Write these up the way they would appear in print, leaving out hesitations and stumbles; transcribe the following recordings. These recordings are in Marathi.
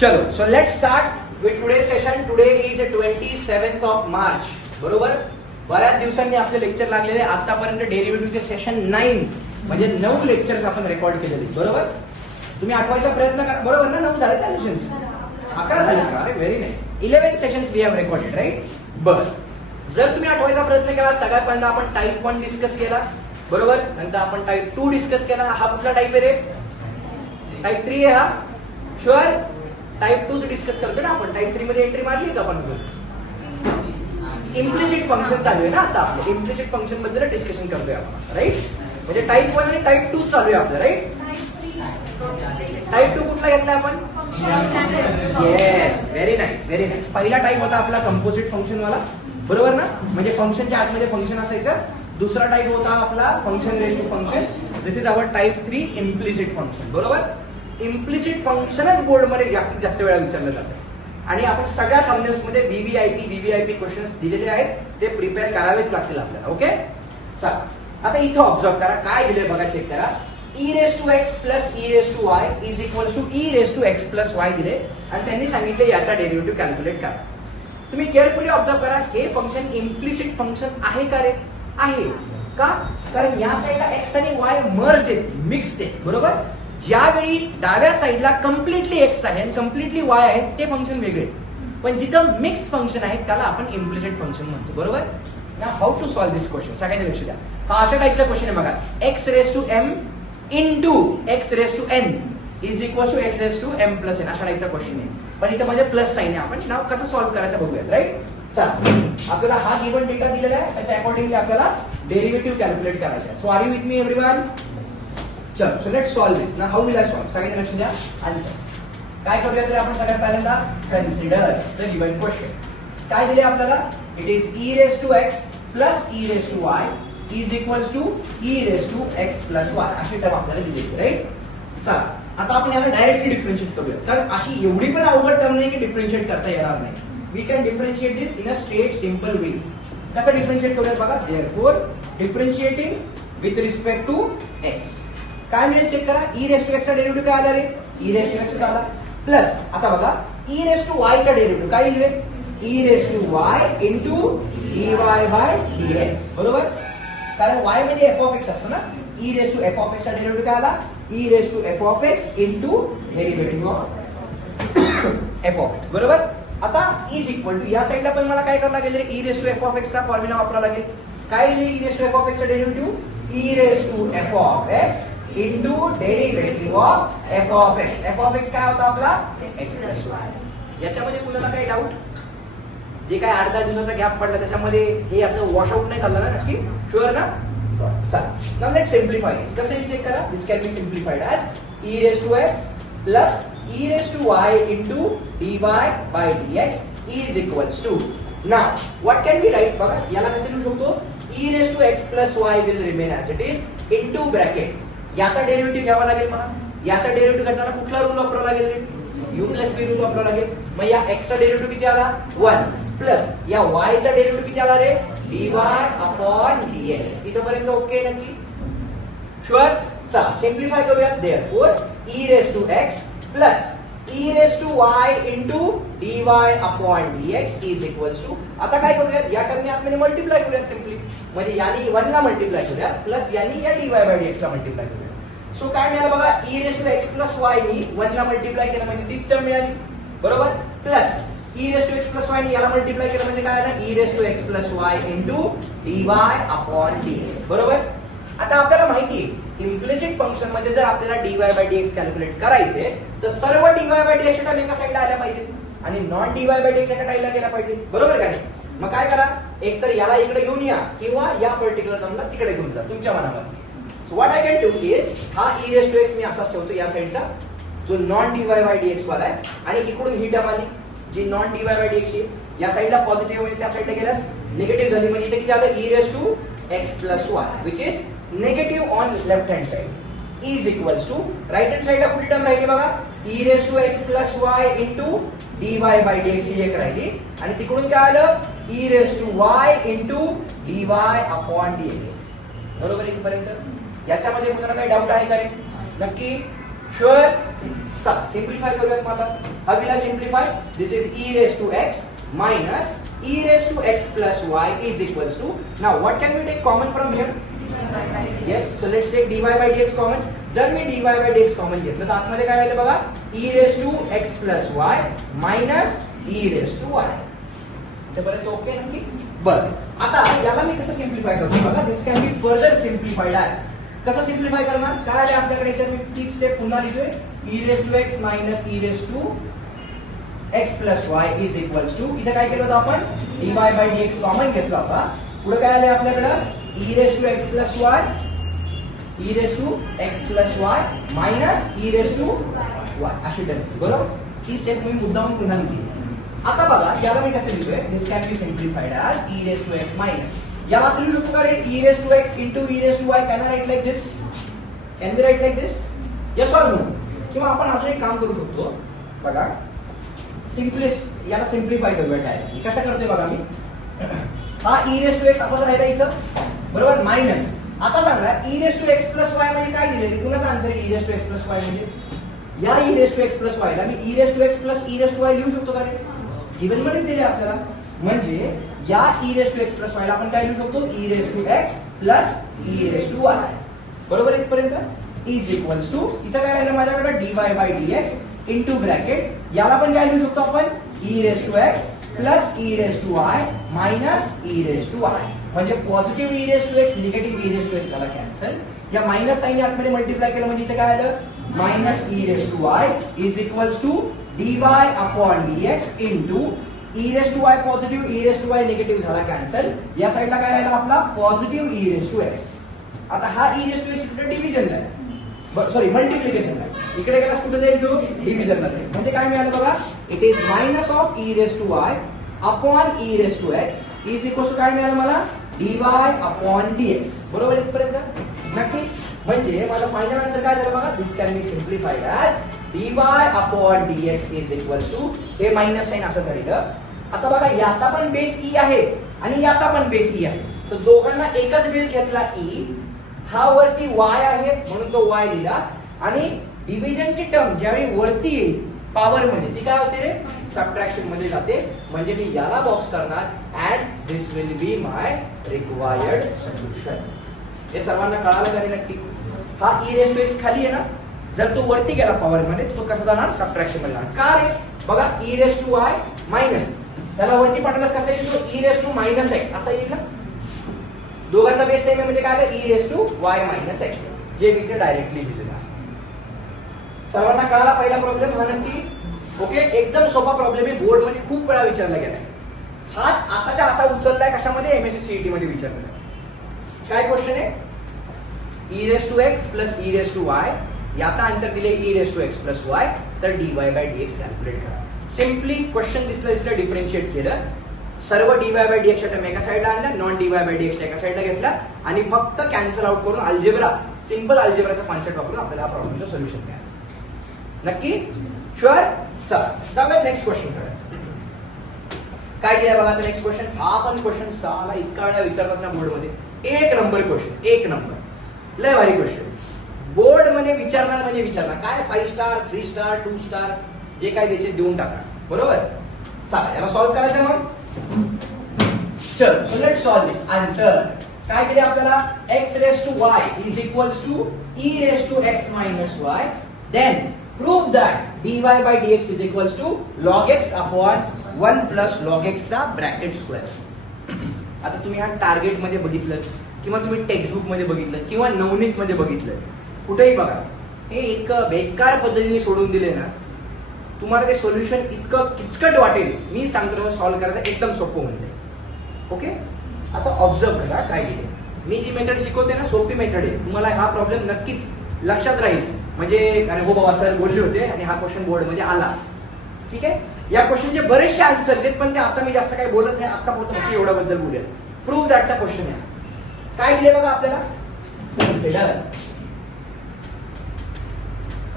चलो, so let's start with today's session. Today is 27th of March. बरोबर? बऱ्याच दिवसांनी आपले लेक्चर लागलेले. आतापर्यंत डेरिव्हेटिव्हचे सेशन 9 म्हणजे 9 लेक्चर्स आपण रेकॉर्ड केलेले. बरोबर? तुम्ही आठवायचा प्रयत्न करा. बरोबर ना? 9 झाले ना सेशन्स? 11 झाले का? अरे very nice. 11 sessions we have recorded, right? बर. जर तुम्ही आठवायचा प्रयत्न केला, सगळ्यात पहिल्यांदा आपण टाइप 1 डिस्कस केला. बरोबर? नंतर आपण टाइप 2 डिस्कस केला. हा कुठला टाइप आहे रे? टाइप 3 आहे हा? शुअर? टाइप 2 डिस्कस करतो ना आपण. टाइप 3 मध्ये एंट्री मारली का आपण? इम्प्लिसिट फंक्शन चालू आहे ना आता आपलं. इम्प्लिसिट फंक्शन बद्दल डिस्कशन करतोय आपण, राईट? म्हणजे टाइप 1 आणि टाइप 2 चालू आहे आपलं, राईट? टाइप 2 कुठला घेतला आपण? Yes, very nice, very nice. पहिला टाइप होता आपला कंपोजिट फंक्शन वाला. बरोबर ना? म्हणजे फंक्शनच्या आतमध्ये फंक्शन असायचं. दुसरा टाइप होता आपला function raise to function. This is our type 3 implicit function. बरोबर? इम्प्लिसिट फंक्शनच बोर्डमध्ये जास्तीत जास्त वेळा विचारलं जातं. आणि आपण सगळ्या थंबनेल्स मध्ये व्हीव्हीआयपी क्वेश्चन्स दिलेले आहेत. ते प्रिपेअर करावेच लागतील आपल्याला. ओके, चला आता इथं ऑब्झर्व करा काय दिले बघा, चेक करा. e raised to x plus e raised to y is equal to e raised to x plus y दिले आणि त्यांनी सांगितले याचा डेरिव्हेटिव्ह कॅल्क्युलेट करा. तुम्ही केअरफुली ऑब्झर्व करा. हे फंक्शन इम्प्लिसिट फंक्शन आहे का रे? आहे का? कारण या साईडला x आणि y मर्ज आहेत, मिक्स्ड आहेत. बरोबर? ज्यावेळी डाव्या साईडला कम्प्लिटली एक्स आहे आणि कम्प्लिटली वाय आहे ते फंक्शन वेगळे. पण जिथं मिक्स फंक्शन आहे त्याला आपण इम्प्लिसिट फंक्शन म्हणतो. बरोबर? ना how to solve this question सगळ्यांनी लक्ष द्या. हा अशा टाईपचा क्वेश्चन आहे बघा. X raise to m into x raise to n is equal to x raise to m plus n. अशा टाईपचा क्वेश्चन आहे. पण इथं म्हणजे प्लस साईन आहे. आपण नाव कसं सॉल्व्ह करायचं बघूयात, राईट? चला, आपल्याला हा गिवन डेटा दिलेला आहे. त्याच्या अकॉर्डिंगली आपल्याला डेरिव्हेटिव्ह कॅल्क्युलेट करायचा आहे. So are you with me everyone? चलो, सो लेट्स सॉल्व दिस. ना हाऊ विल आय सॉल्व? सगळ्यांनी लक्ष द्या. आन्सर काय करूया तर आपण सगळ्यात पहिल्यांदा कन्सिडर द गिवन क्वेश्चन. काय दिले आपल्याला? It is e raise to x plus e raise to y is equals to e raise to x plus y अशी टर्म आपल्याला दिली, राईट? चला, आता आपण याला डायरेक्टली डिफरन्शिएट करूया. कारण अशी एवढी पण अवघड टर्म नाही की डिफरन्शिएट करता येणार नाही. We can differentiate this in a straight simple way. कसं डिफरन्शिएट करूया बघा. Therefore differentiating with respect to x काय मिळेल चेक करा. e रेस टू x चा डेरिव्हेटिव्ह काय आला रे? e रेस टू x आला प्लस आता बघा e रेस टू y चा डेरिव्हेटिव्ह काय येईल रे? e raise to y into dy by dx. बरोबर? कारण y म्हणजे f ऑफ x असतो ना. e raise to f of x चा डेरिव्हेटिव्ह काय आला? e raise to f of x into derivative of f of x. बरोबर? आता इज इक्वल टू या साईडला पण मला काय करावं लागेल रे? e raise to f of x चा फॉर्म्युला वापरावा लागेल. काय रे e raise to f of x चा derivative? e raise to f of x into derivative of f of x. f of x काय होता आपला? x plus y. याच्यामध्ये कुणाला काही डाऊट? जे काय 8-10 दिवसाचा गॅप पडला त्याच्यामध्ये हे असं वॉश आउट नाही झालं ना? नक्की शुअर ना? चला, नाउ लेट्स सिम्प्लिफाय दिस. कसं चेक करा. This can be simplified as e raise to x plus e raise to y into dy by dx is equals to. Now what can be write बघा. याला कसं लिहू शकतो? e raise to x plus y will remain as it is into bracket. याचा डेरिव्हेटिव्ह घ्यावा लागेल मला. याचा डेरिव्हेटिव्ह करताना कुठला रूल वापरावा लागेल रे? u प्लस b रूल वापरावा लागेल. मग या x चा डेरिव्हेटिव्ह किती आला? 1 प्लस या y चा डेरिव्हेटिव्ह किती आला रे? dy upon dx. इथपर्यंत ओके नक्की? शुअर? चला सिम्प्लिफाय करूया. Therefore e raise to x plus e raise to y into dy upon dx is equals to. आता काय करूया? या टर्मने आतमध्ये मल्टिप्लाय करूया सिम्पली. म्हणजे यानी 1 ला मल्टिप्लाय करूया प्लस यानी या dy बाय dx ला मल्टिप्लाय करूया. सो काय मिळालं बघा? e raise to x plus y नी 1 ला मल्टिप्लाय केलं म्हणजे तीच टर्म मिळाली. बरोबर? Plus e raise to x plus y नी याला मल्टिप्लाय केलं म्हणजे काय आलं? e raise to x plus y into dy upon dx. बरोबर? आता आपल्याला माहिती आहे इम्प्लिसिट फंक्शन मध्ये जर आपल्याला dy बाय dx कॅल्क्युलेट करायचे तर सर्व dy बाय dx टर्म एका साईडला आल्या पाहिजे आणि नॉन dy बाय dx एका साईडला गेला पाहिजे. बरोबर का नाही? मग काय करा? एक तर याला इकडे घेऊन या किंवा या पर्टिक्युलर टर्मला तिकडे घेऊन जा तुमच्या मनावरती. So what I can do is हा e रेस टू x मी असाच ठेवतो या साईडचा जो नॉन dy बाय dx वाला आहे आणि इकडून ही टर्म आली जी नॉन dy बाय dx ची या साईडला पॉझिटिव्ह म्हणजे त्या साईडला गेल्यास निगेटिव्ह झाली म्हणजे इथे किती आलं? e raise to x plus y which is negative on left hand side is equals to right hand साइडला कुठली टर्म राहिली बघा? e raise to x plus y into dy by dx ही एक राहिली आणि तिकडून काय आलं? e raise to y into dy upon dx. बरोबर इथपर्यंत? याच्यामध्ये कुणाला काही डाऊट आहे का रे? नक्की? शुअर? चला सिम्प्लिफाय करूयात मग आता. How will I simplify? This is e raised to x minus e raised to x plus y is equals to, now what can we take common from here? Yes, so let's take dy by dx common. जर मी dy by dx कॉमन घेतलं तर आतमध्ये काय राहिलं बघा, e raised to x plus y minus e raised to y. इथेपर्यंत ओके नक्की? बरं, आता याला मी कसं सिम्प्लिफाय करतो बघा. This can be further simplified as. कसं सिम्प्लिफाय करणार? काय आले आपल्याकडे इथे? मी तीच स्टेप पुन्हा लिहितोय. e raised to x minus e raised to x plus y is equals to, इथे काय केलं होतं आपण? dy by dx कॉमन घेतला होता. पुढे काय आले आपल्याकडं? e raised to x plus y, e raised to x plus y minus e raised to y अशी डन. बरोबर, ही स्टेप मी मुद्दामून पुन्हा लिहिली. आता बघा याला मी कसं लिहितोय? This can be simplified as e raised to x minus, याला असं लिहू शकतो का रे? e raised to x into e raised to y. Can I write like this? Can be write like this? Yes or no? किंवा आपण अजून एक काम करू शकतो बघा, याला सिम्प्लिफाय करूया डायरेक्टली. कसं करतोय बघा मी, हा e raised to x असाच राहिला इथं, बरोबर, मायनस. आता सांगा e raised to x plus y म्हणजे काय दिले? कुणाचा आन्सर आहे e raised to x plus y म्हणजे? या e raised to x plus y ला मी e raised to x plus e raised to y लिहू शकतो का रे? गिवन मध्ये दिले आपल्याला. म्हणजे या e raised to x plus y ला आपण काय लिहू शकतो? e raised to x plus e raised to y. बरोबर इथपर्यंत? इज इक्वल्स टू, इथं काय राहिलं माझ्याकडे? dy by dx into bracket, याला पण काय लिहू शकतो आपण? e raised to x plus e raised to y minus e raised to y. म्हणजे positive e raised to x negative e raised to x झाला कॅन्सल. या मायनस साइन आतमध्ये मल्टिप्लाय केलं म्हणजे इथे काय आलं? Minus e raised to y is equals to dy upon dx into e raised to y positive, e raised to y negative झाला कॅन्सल. या साइडला काय राहिला आपला? Positive e raised to x. आता हा e raised to x इकडे डिव्हिजनला आहे, सॉरी मल्टिप्लिकेशनला आहे. इकडे गेलास कुठे जाईल तो? डिव्हिजनला जाईल. म्हणजे काय मिळालं बघा? It is minus of e raised to y upon e raised to x is equals to काय मिळालं मला? dy upon dx. बरोबर इथपर्यंत नक्की? म्हणजे माझा फायनल आन्सर काय झाला बघा? This can be simplified as dy upon dx is equals to, हे मायनस साइन असं झालेलं. आता बघा याचा पण बेस e आहे आणि याचा पण बेस e आहे, तर दोघांना एकच बेस घेतला e. हा वरती y आहे म्हणून तो y लिहिला, आणि डिव्हिजनची टर्म ज्यावेळी वरती येईल पॉवर मध्ये ती काय होते रे? सबट्रॅक्शन मध्ये जाते. म्हणजे मी याला बॉक्स करणार and this will be my required solution. हे सर्वांना कळालं का रे नक्की? हा e raised to x खाली आहे ना, जर तो वरती गेला पॉवर मध्ये तो कसा जाणार? सबट्रॅक्शन मध्ये जाणार. का रे? बघा e raised to y minus, त्याला वरती पाठवल्यास कसं येईल? तो e raised to minus x असा येईल ना. दोघांचा बेस सेम आहे म्हणजे काय आलं? e raised to y minus x, जे मी इथे डायरेक्टली लिहिलेलं आहे. सर्वांना कळाला पहिला प्रॉब्लेम हा नक्की? ओके, एकदम सोपा प्रॉब्लेम आहे, बोर्ड मध्ये खूप वेळा विचारला गेलाय. हाच असाच्या असा उचललाय कशामध्ये? एमएससी सीईटी मध्ये विचारलेला. काय क्वेश्चन आहे? e raised to x plus e raised to y, याचा आन्सर दिले e raised to x plus y, तर dy by dx कॅल्क्युलेट करा. सिम्पली क्वेश्चन दिसलं डिफरन्शिएट केलं, सर्व dy by dx च्या टर्म एका साइडला आणल्या, नॉन dy by dx एका साइडला घेतला, आणि फक्त कॅन्सल आउट करून अल्जेब्रा, सिंपल अल्जेब्राचा कॉन्सेप्ट वापरून आपल्याला हा प्रॉब्लेमचं सोल्युशन मिळालं. नक्की? शुअर? चला जाऊया नेक्स्ट क्वेश्चन कडे. काय दिलंय बघा आता नेक्स्ट क्वेश्चन. हा पण क्वेश्चन साला इतका वेळा विचारतात ना बोर्ड मध्ये. एक नंबर क्वेश्चन, एक नंबर, लय भारी क्वेश्चन. बोर्ड मध्ये विचारणार म्हणजे विचारणार काय? 5 स्टार, 3 स्टार, 2 स्टार, जे काय द्यायचे देऊन टाका. बरोबर? चला याला सॉल्व्ह करायचं मग. चल, so let's solve this. Answer काय दिले आपल्याला? x raised to y is equals to e raised to x minus y. Then prove that dy by dx is equals to log x upon 1 plus log x चा ब्रॅकेट स्क्वेअर. आता तुम्ही हा टार्गेट मध्ये बघितलं किंवा तुम्ही टेक्स्ट बुक मध्ये बघितलं किंवा नवनीत मध्ये बघितलं, कुठेही बघा, हे इतकं बेकार पद्धतीने सोडून दिले ना, तुम्हाला ते सोल्युशन इतकं किचकट वाटेल. मी सांगतो सॉल्व्ह करायचं एकदम सोपं म्हणजे. ओके, आता ऑब्झर्व करा काय दिले. मी जी मेथड शिकवते ना, सोपी मेथड आहे. तुम्हाला हा प्रॉब्लेम नक्कीच लक्षात राहील. म्हणजे अरे हो बाबा सर बोलले होते आणि हा क्वेश्चन बोर्ड मध्ये आला. ठीक आहे, या क्वेश्चनचे बरेचसे आन्सर्स आहेत, पण ते आता मी जास्त काही बोलत नाही. आता बोलतो फक्त एवढ्याबद्दल बोलूया. प्रूव्ह दॅटचा क्वेश्चन आहे. काय दिले बघा आपल्याला?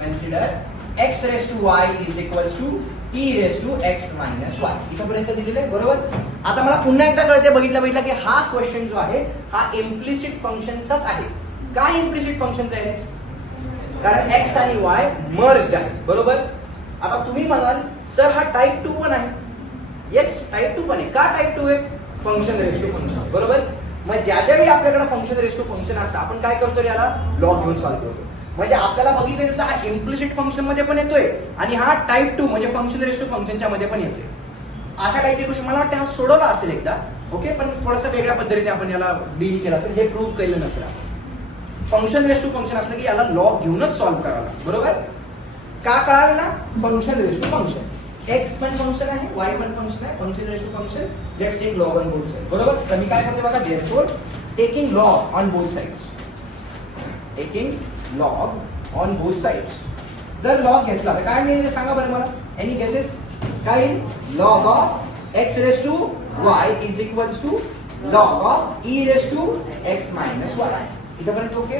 Consider x raised to y is equals to e raised to x minus y. इथपर्यंत दिलेलं आहे. बरोबर? आता मला पुन्हा एकदा कळते, बघितलं की हा क्वेश्चन जो आहे हा इम्प्लिसिट फंक्शनचाच आहे. काय इम्प्लिसिट फंक्शनचा आहे? कारण एक्स आणि वाय मर्ज्ड आहे. बरोबर. आता तुम्ही म्हणाल सर हा टाईप 2 पण आहे. येस, टाईप 2 पण आहे. का टाईप 2 आहे? Function raise to function. बरोबर. मग ज्या ज्यावेळी आपल्याकडे फंक्शन रेस टू फंक्शन असतं आपण काय करतो, याला लॉग घेऊन सॉल्व्ह करतो. म्हणजे आपल्याला बघितलं तर हा इम्प्लिसिट फंक्शन मध्ये पण येतोय आणि हा टाईप 2 म्हणजे फंक्शन रेस टू फंक्शनच्या मध्ये पण येतोय. अशा टाईपची गोष्ट मला वाटतं हा सोडवला असेल एकदा. ओके, पण थोडंसं वेगळ्या पद्धतीने आपण याला बीट केलं असेल, हे प्रूव्ह केलं नसेल आपण. फंक्शन रेस टू फंक्शन असलं की याला लॉग घेऊनच सॉल्व्ह करावा. बरोबर. का कळालं ना? Function raise to function. X पण फंक्शन आहे, वाय पण फंक्शन आहे, function raise to function. Let's take log on both sides. बरोबर. तर मी काय करते बघा, therefore taking log on both sides. Taking log on both sides. जर लॉग घेतला तर काय मिळेल सांगा बरं मला. Any guesses? काय? Log of X raise to Y is equals to log of E raise to x minus Y. इथपर्यंत okay.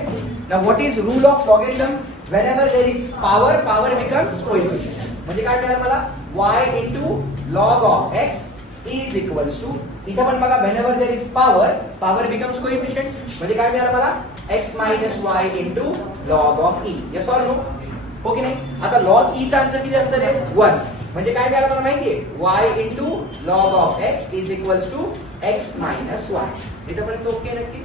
Now what is rule of logarithm? Whenever there is power, power becomes coefficient. म्हणजे काय मिळालं मला? y into log of x is equals to, इथं पण बघा whenever there is power, power becomes coefficient. म्हणजे काय मिळालं मला? x minus Y into log of e. Yes or no? हो की नाही? आता लॉग e चा आन्सर किती असणार आहे? 1. म्हणजे काय मिळालं मला माहितीये? y into log of x is equals to x minus Y. इथपर्यंत ओके नक्की?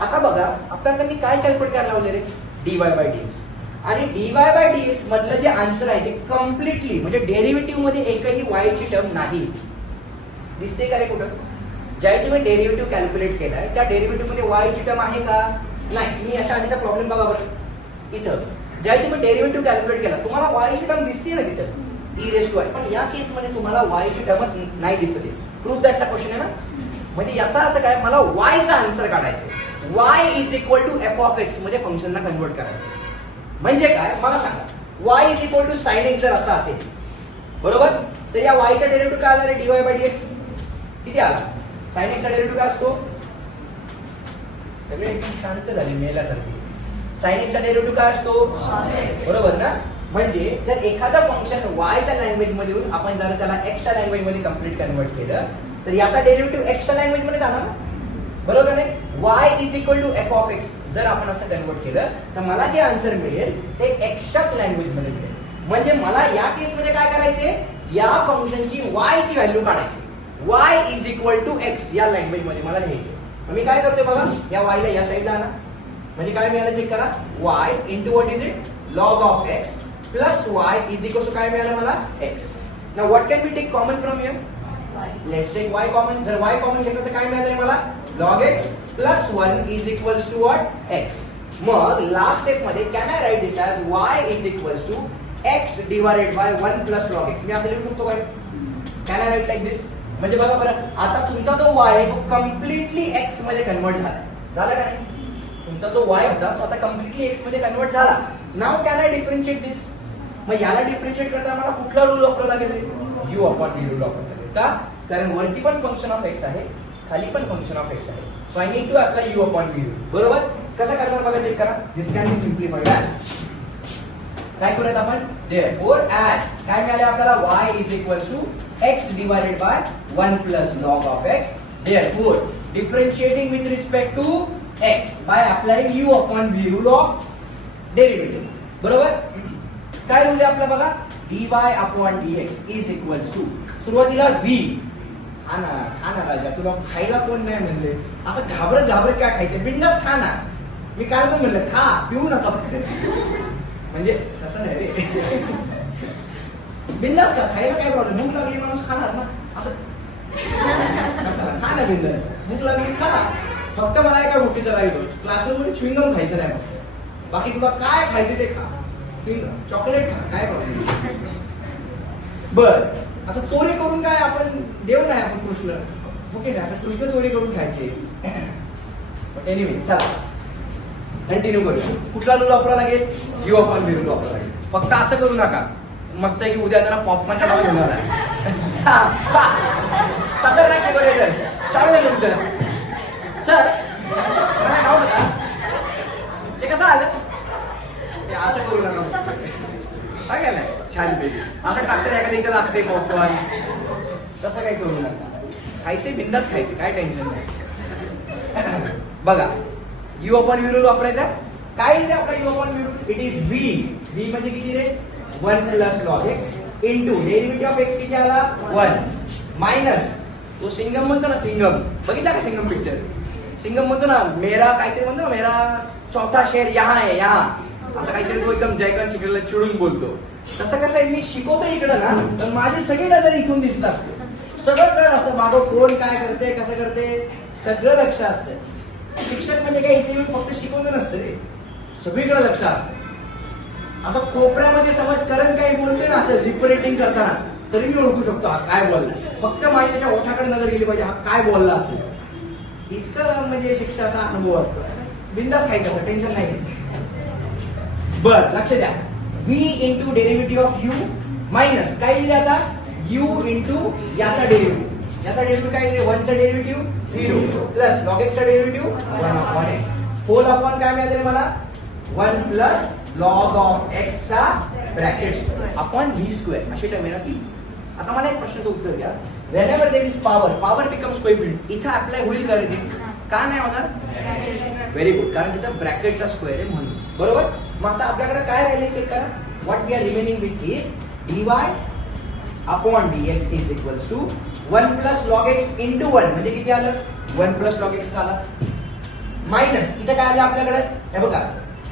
आता बघा आपल्याला त्यांनी काय कॅल्क्युलेट करायला लावले रे? dy by dx. आणि dy बाय dx मधलं जे आन्सर आहे ते कम्प्लिटली म्हणजे डेरिव्हेटिव्ह मध्ये एकही y ची टर्म नाही. दिसते का रे कुठं? ज्याही तुम्ही डेरिव्हेटिव्ह कॅल्क्युलेट केलाय त्या डेरिव्हेटिव्ह मध्ये y ची टर्म आहे का? नाही. तुम्ही याच्या आधीचा प्रॉब्लेम बघा बरं. इथं ज्याही तुम्ही डेरिव्हेटिव्ह कॅल्क्युलेट केला तुम्हाला y ची टर्म दिसते ना तिथं, e रेस टू y. पण या केस मध्ये तुम्हाला y ची टर्मच नाही दिसते. प्रूफ दॅटचा क्वेश्चन आहे ना. म्हणजे याचा अर्थ काय? मला y चा आन्सर काढायचा. y is equal to f of x मध्ये फंक्शनला कन्वर्ट करायचं. म्हणजे काय मला सांगा. y is equal to sine x जर असा असेल, बरोबर, तर या y चा डेरिव्हेटिव्ह काय आला रे? dy by dx. किती आला? साइन x चा डेरिव्हेटिव्ह काय असतो? सगळे एकदम शांत झाले मेल्यासारखे. साइन x चा डेरिव्हेटिव्ह काय असतो? बरोबर ना. म्हणजे जर एखादा फंक्शन y च्या लँग्वेज मध्ये येऊन आपण जर त्याला x च्या लँग्वेज मध्ये कम्प्लीट कन्वर्ट केलं तर याचा डेरिव्हेटिव्ह x च्या लँग्वेज मध्ये जाणार ना. बरोबर नाही? y is equal to f of x जर आपण असं कन्वर्ट केलं तर मला जे आन्सर मिळेल ते x च्याच लँग्वेज मध्ये मिळेल. म्हणजे मला या केस मध्ये काय करायचे? या फंक्शनची y ची व्हॅल्यू काढायची. y is equal to x या लँग्वेज मध्ये मला लिहायचं. मी काय करतोय बघा, या y ला या साईडला आणा. म्हणजे काय मिळालं चेक करा. y into what is it? Log of x plus y is equal to काय मिळालं मला? x. Now what can we take common from here? Let's take y common. जर y कॉमन घेतलं तर काय मिळालं मला? log x plus 1 is equals to what? x. मग लास्ट स्टेप मध्ये can I write this as y is equals to x divided by 1 plus log x. मी असं लिहू शकतो काय? कॅन आय राईट लाईक दिस? म्हणजे बघा बरं, आता तुमचा जो y आहे तो कम्प्लिटली x मध्ये कन्वर्ट झाला. झाला का नाही? तुमचा जो y होता तो आता कम्प्लिटली x मध्ये कन्वर्ट झाला. नाव कॅन आय डिफरन्शिएट दिस? मग याला डिफरन्शिएट करताना मला कुठला रूल वापरावा लागेल? u अपॉन v रूल वापरावा लागेल. का? कारण वरती पण फंक्शन ऑफ x आहे, खाली पण फंक्शन ऑफ x आहे. So I need to apply u upon v. बरोबर. कसं करणार बघा, चेक करा. This can be simplified as काय करूयात आपण? देअरफॉर ॲज काय मिळाले आपल्याला? y is equals to x divided by 1 plus log of x. Therefore differentiating with respect to x by applying u upon v rule of derivative. बरोबर. काय रूल आहे आपला बघा? dy upon dx is equals to सुरुवातीला v. खाना राजा, तुला खायला कोण नाही म्हणले? असं घाबरत घाबरत काय खायचं? बिंदास खाना. मी काय पण म्हणलं खा, पिऊ नका म्हणजे तसं नाही रे. बिंदास का, खायला काय प्रॉब्लेम? भूक लागली माणूस खाणार ना. असं कशाला? खा ना बिंदास. भूक लागली खा. फक्त मला एका गोष्टीचा राहिलो, क्लासरूम मध्ये च्युइंगम खायचं नाही फक्त. बाकी तुला काय खायचं ते खा. चॉकलेट खा, काय प्रॉब्लेम? बर. असं चोरी करून काय आपण देव नाही आपण कृष्ण. ओके ना, असं कृष्ण चोरी करून खायचे. एनिवे चला कंटिन्यू करूया. कुठला रूल वापरावा लागेल? u अपॉन v रूल वापरावा लागेल. फक्त असं करू नका मस्त आहे की उद्या त्यांना पॉपकॉर्नच्या नाव घेऊन आला. खतरनाक शिकवले सर. चालू आहे तुमचं सर. नाव नका. ते कसं आलं? असं करू नका. काय नाही छान पैकी असं टाकतं एखाद्या इथं लागते पॉपकॉर्न. तसं काही करू नका. खायचे बिंदास खायचे, काय टेन्शन नाही. बघा u अपॉन v रूल वापरायचा. काय रे आपला u upon v2? It is v. v म्हणजे किती रे? 1 plus log x into derivative of x किती आला? 1 मायनस तो सिंगम म्हणतो ना, सिंगम बघितला का सिंगम पिक्चर? सिंगम म्हणतो ना, मेरा काहीतरी म्हणतो, मेरा चौथा शेर यहाँ आहे, यहाँ असं काहीतरी तो एकदम जयकांत शिकलेला चिडून बोलतो. तसं कसं आहे, मी शिकवतो इकडं ना, तर माझी सगळी नजर इथून दिसतात, सगळं कळत असतं मागं कोण काय करते, कसं करते, सगळं लक्ष असतं. शिक्षक म्हणजे काय, इथे फक्त शिकवलं नसतं रे, सगळीकडे लक्ष असतं. असं कोपऱ्यामध्ये समज करण काही बोलते ना, असं रिपरेटिंग करताना, तरी मी ओळखू शकतो हा काय बोलला. फक्त माझी त्याच्या ओठाकडे नजर गेली पाहिजे, हा काय बोलला असेल. इतकं म्हणजे शिक्षणाचा अनुभव असतो. बिंदास खायचं असं, टेन्शन नाही घ्यायचं. बर लक्ष द्या, v into derivative of u minus काय दिले आता, u इंटू याचा डेरिव्हेटिव्ह. याचा डेरिव्हेटिव्ह काय दिले? 1 चा डेरिव्हेटिव्ह 0 प्लस log x चा derivative 1 upon x whole upon काय मिळाले मला? 1 प्लस log ऑफ x चा ब्रॅकेट अपॉन v स्क्वेअर अशी टर्म येणार की. आता मला एक प्रश्नाचं उत्तर द्या. whenever there is power becomes coefficient, इथं अप्लाय होईल का रे? का नाही होणार? व्हेरी गुड, कारण तिथं ब्रॅकेटचा स्क्वेअर आहे म्हणून. बरोबर. मग आता आपल्याकडे काय राहिले चेक करा. What we are remaining with is dy upon dx is equals to 1 plus log x into 1 म्हणजे किती आलं? 1 प्लस log x आला. मायनस इथं काय आलं आपल्याकडे? हे बघा,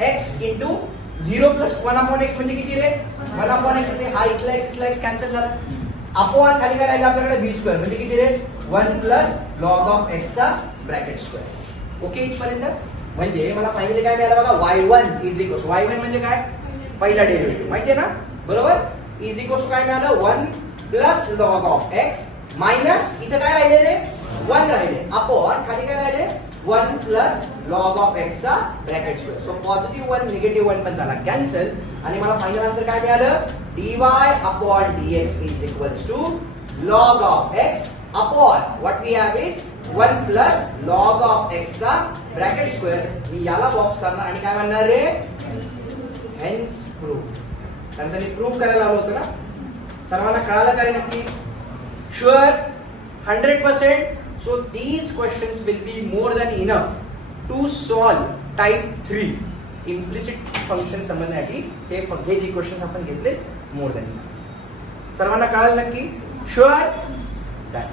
x into 0 plus 1 upon x म्हणजे किती रे? 1 अपॉन x. हा इथला x कॅन्सल झाला. अपॉन खाली काय राहिलं आपल्याकडे? v स्क्वेअर म्हणजे किती रे? 1 प्लस log ऑफ x चा ब्रॅकेट स्क्वेअर. ओके इथपर्यंत. म्हणजे मला फायनली काय मिळालं बघा, y1 इज इक्वल्स, y1 म्हणजे काय? पहिला डेरिव्हेटिव्ह माहितीये ना, बरोबर. इज इक्वल्स काय मिळालं? 1 plus log of x minus इथे काय राहिले रे? 1 राहिले. अपॉन खाली काय राहिले? 1 प्लस log ऑफ x चा bracket square. So positive 1 negative 1 पण झाला कॅन्सल. आणि मला फायनल आन्सर काय मिळालं? dy upon dx is equals to log of x upon what we have is 1 plus log of x चा ब्रॅकेट स्क्वेअर. मी याला बॉक्स करणार आणि काय म्हणणार रे? Hence proof. कारण त्यांनी प्रूफ करायला हवं होतं ना. सर्वांना कळालं काय नक्की? Sure 100%. So these questions will be more than enough to solve type 3 implicit function समजण्यासाठी. हे जे क्वेश्चन्स आपण घेतले मोर दॅन इनफ. सर्वांना कळालं नक्की? शुअर. डन.